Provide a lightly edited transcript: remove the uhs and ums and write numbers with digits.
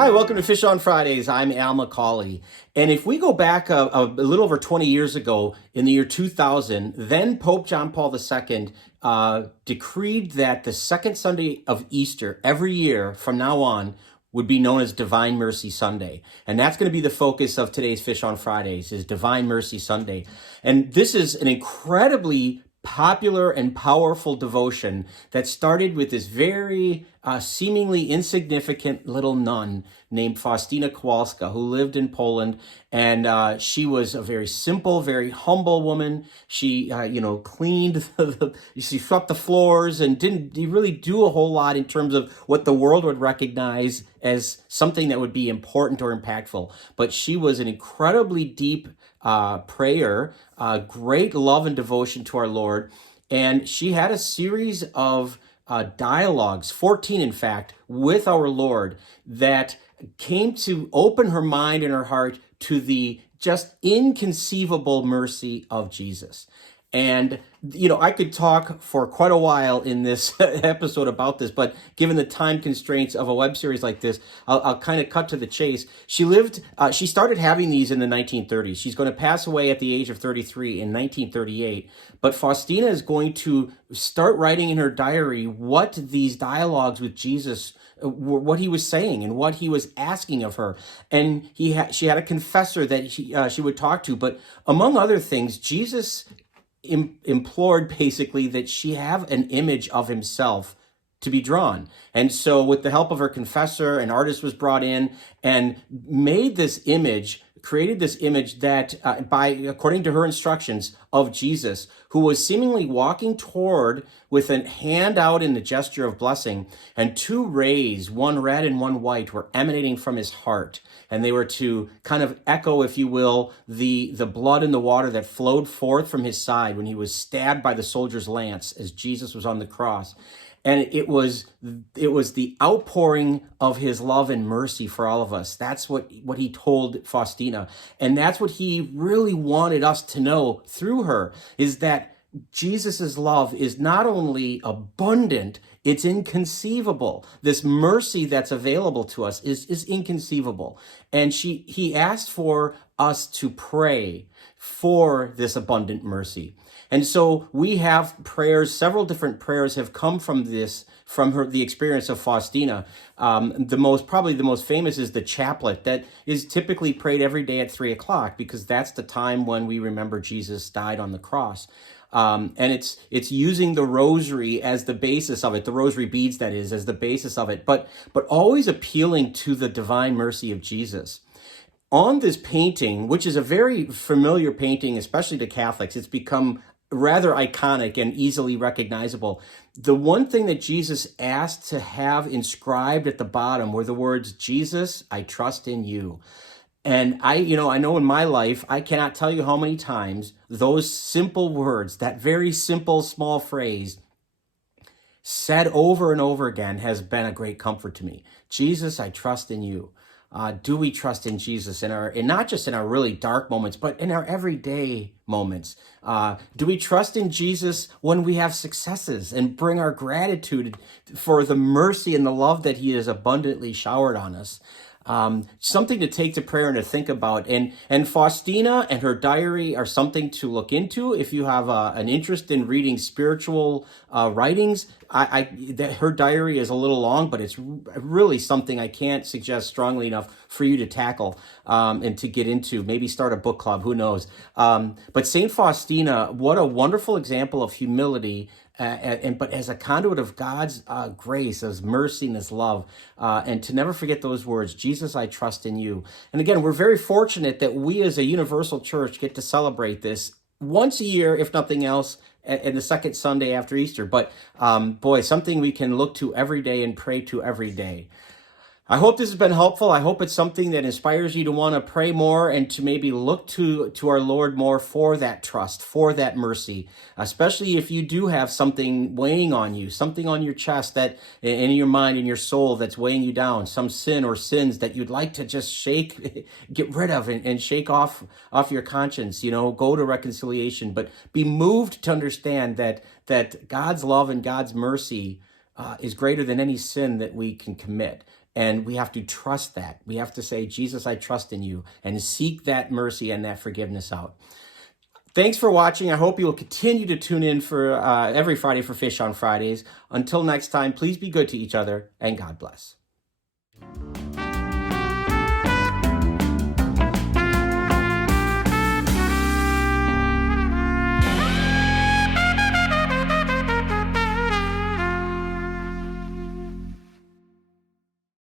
Hi, welcome to Fish on Fridays. I'm Al McCauley. And if we go back a little over 20 years ago, in the year 2000, then Pope John Paul II decreed that the second Sunday of Easter every year from now on would be known as Divine Mercy Sunday. And that's going to be the focus of today's Fish on Fridays, is Divine Mercy Sunday. And this is an incredibly popular and powerful devotion that started with this very seemingly insignificant little nun named Faustina Kowalska, who lived in Poland. And she was a very simple, very humble woman. She, cleaned, she swept the floors and didn't really do a whole lot in terms of what the world would recognize as something that would be important or impactful. But she was an incredibly deep prayer, great love and devotion to our Lord. And she had a series of dialogues, 14 in fact, with our Lord that came to open her mind and her heart to the just inconceivable mercy of Jesus. And, I could talk for quite a while in this episode about this, but given the time constraints of a web series like this, I'll kind of cut to the chase. She started having these in the 1930s. She's going to pass away at the age of 33 in 1938. But Faustina is going to start writing in her diary what these dialogues with Jesus, what he was saying and what he was asking of her. And she had a confessor that she would talk to. But among other things, Jesus implored basically that she have an image of himself to be drawn. And so with the help of her confessor, an artist was brought in and created this image that according to her instructions, of Jesus, who was seemingly walking toward with a hand out in the gesture of blessing, and two rays, one red and one white, were emanating from his heart. And they were to kind of echo, if you will, the blood and the water that flowed forth from his side when he was stabbed by the soldier's lance as Jesus was on the cross. And it was the outpouring of his love and mercy for all of us. That's what he told Faustina. And that's what he really wanted us to know through her, is that Jesus's love is not only abundant, it's inconceivable. This mercy that's available to us is inconceivable. And he asked for us to pray for this abundant mercy. And so we have prayers, several different prayers have come from the experience of Faustina. Probably the most famous is the chaplet that is typically prayed every day at 3:00, because that's the time when we remember Jesus died on the cross. And it's using the rosary as the basis of it, the rosary beads, that is, as the basis of it, but always appealing to the divine mercy of Jesus. On this painting, which is a very familiar painting, especially to Catholics, it's become rather iconic and easily recognizable. The one thing that Jesus asked to have inscribed at the bottom were the words, "Jesus, I trust in you." And I know in my life, I cannot tell you how many times those simple words, that very simple, small phrase, said over and over again, has been a great comfort to me. Jesus, I trust in you. Do we trust in Jesus and not just in our really dark moments, but in our everyday moments? Do we trust in Jesus when we have successes and bring our gratitude for the mercy and the love that he has abundantly showered on us? Something to take to prayer and to think about. And Faustina and her diary are something to look into if you have an interest in reading spiritual writings. Her diary is a little long, but it's really something I can't suggest strongly enough for you to tackle and to get into. Maybe start a book club, who knows? But Saint Faustina, what a wonderful example of humility, but as a conduit of God's grace, His mercy and His love, and to never forget those words, Jesus, I trust in you. And again, we're very fortunate that we as a universal church get to celebrate this once a year, if nothing else, and the second Sunday after Easter. But something we can look to every day and pray to every day. I hope this has been helpful. I hope it's something that inspires you to want to pray more and to maybe look to our Lord more for that trust, for that mercy, especially if you do have something weighing on you, something on your chest that in your mind, in your soul, that's weighing you down, some sin or sins that you'd like to just get rid of and shake off your conscience, go to reconciliation, but be moved to understand that God's love and God's mercy is greater than any sin that we can commit. And we have to trust that. We have to say, Jesus, I trust in you, and seek that mercy and that forgiveness out. Thanks for watching. I hope you will continue to tune in for every Friday for Fish on Fridays. Until next time, please be good to each other, and God bless.